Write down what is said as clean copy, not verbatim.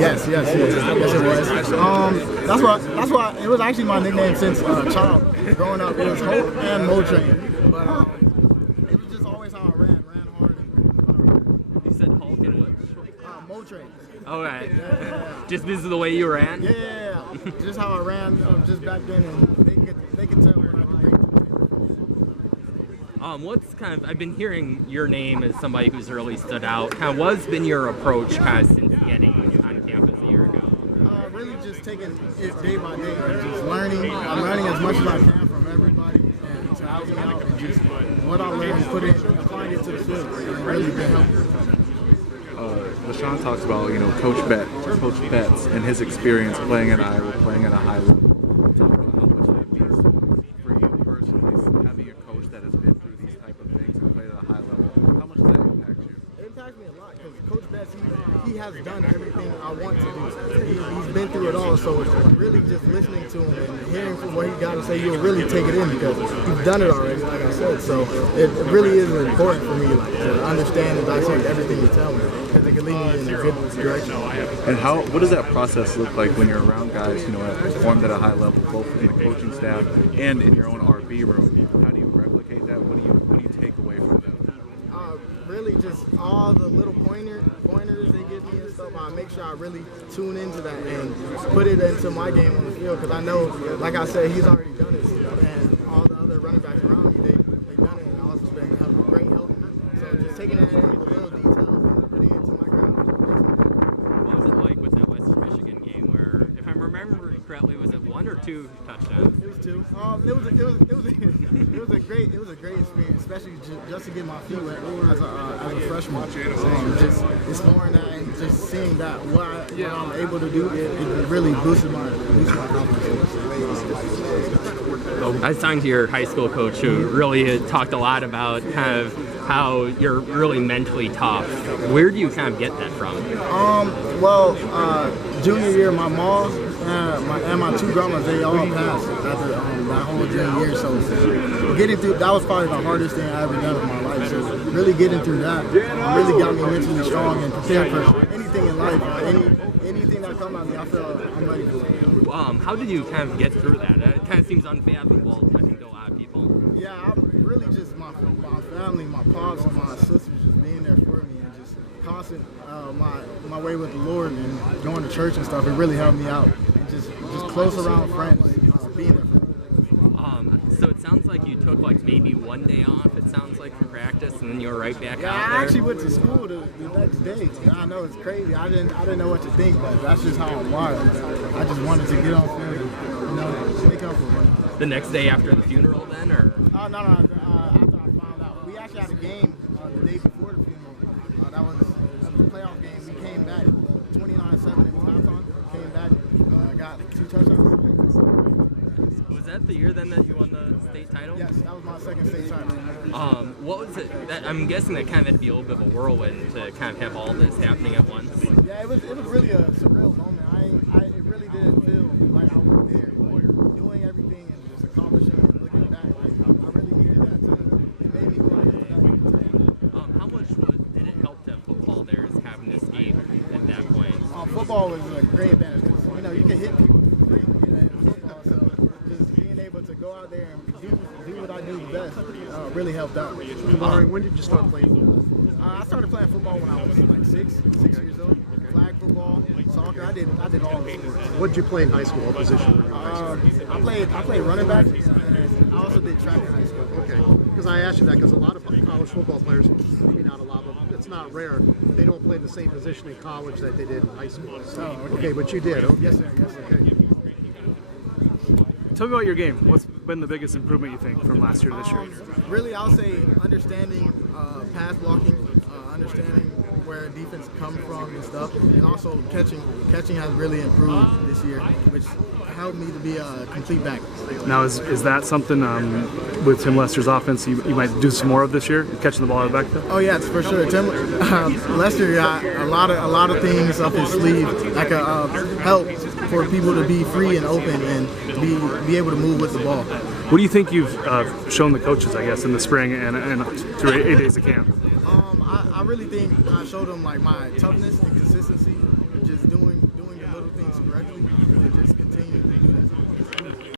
Yes, it was. That's why it was actually my nickname since child. Growing up, it was Hope and Moulton. But it was just always how I ran hard. You said Hulk and what? Moulton. All right. Yeah. Just this is the way you ran? Yeah. Just how I ran just back then, and they could tell when I could break. What's kind of, I've been hearing your name as somebody who's really stood out. Kind of what's been your approach kind of since getting on campus a year ago? Really just taking it day by day and just learning. I'm learning as much as I can from everybody and to help me out and just what I learned, applying it to the field. It's really been helpful. LaShawn talks about, Coach Betts and his experience playing at Iowa, playing at a high level. Talk about how much that means for you personally, having a coach that has been through these type of things and played at a high level. How much does that impact you? It impacts me a lot because Coach Betts, he has done everything I want to do. He's been through it all, so it's really just listening to him and hearing from what he got to say, you'll really take it in because he's done it already, like I said. So it really is important for me to understand and dissect everything you tell me because it can lead me in a good direction. And what does that process look like when you're around guys, have performed at a high level, both in the coaching staff and in your own RV room? How do you replicate that? What do you take away from them? Really just all the little pointers they give me and stuff. I make sure I really tune into that and put it into my game on the field because I know, like I said, he's already done it, and all the other running backs around me, they've done it, and also been great help. So just taking it in the little details and putting it into my craft. What was it like with that Western Michigan game where, if I'm remembering correctly, was it 1 or 2 touchdowns? It was 2. It was a great experience, especially just to get my feet wet as a freshman. Just exploring that and just seeing that what I'm able to do, it really boosted my confidence. I signed to your high school coach who really had talked a lot about kind of how you're really mentally tough. Where do you kind of get that from? Junior year, my mom and my 2 grandmas, they all passed after that whole junior year. So getting through, that was probably the hardest thing I ever done in my life. So really getting through that really got me mentally strong and prepared for anything in life. Anything that comes at me, I feel I'm ready for it. How did you kind of get through that? It kind of seems unfathomable, I think, to a lot of people. Yeah, I'm really just my family, my pops and my sisters just being there for me and just constant my way with the Lord and going to church and stuff. It really helped me out. And just close around friends, being there for me. So it sounds like you took like maybe 1 day off, it sounds like, for practice, and then you were right back out there. I actually went to school the next day. I know it's crazy. I didn't know what to think, but that's just how I'm wired. I just wanted to get on field and make up for it. The next day after the funeral then, or? No. After I found out. We actually had a game the day before the funeral. That was the playoff game. We came back 29-7 in halftime. Came back, got 2 touchdowns. Was that the year then that you won the state title? Yes, that was my second state title. What was it? I'm guessing that kind of had to be a little bit of a whirlwind to kind of have all this happening at once. Yeah, it was really a surreal moment. It really didn't feel like I was there, doing everything and just accomplishing and looking back. I really needed that time. It made me who I am today. How much did it help to have football there as kind of an escape at that point? Football was a great advantage because you can hit people in football. So just being able to go out there and do what I do best really helped out. Kamari, when did you start playing football? I started playing football when I was like 6 years old. Flag football, soccer. I did all the sports. What did you play in high school? What position were you in high school? I played running back. And I also did track in high school. Okay, because I asked you that because a lot of college football players, maybe not a lot, but it's not rare, they don't play the same position in college that they did in high school. So, okay, but you did. Okay. Yes, sir. Okay. Tell me about your game. What's been the biggest improvement you think from last year to this year? Really, I'll say understanding pass blocking, understanding where defense comes from and stuff, and also catching. Catching has really improved this year, which helped me to be a complete back. Now, is that something with Tim Lester's offense you might do some more of this year, catching the ball out of the backfield? Oh yeah, for sure. Tim Lester got a lot of things up his sleeve that could help for people to be free and open and be able to move with the ball. What do you think you've shown the coaches, I guess, in the spring and through 8 days of camp? I really think I showed them like my toughness and consistency, just doing correctly.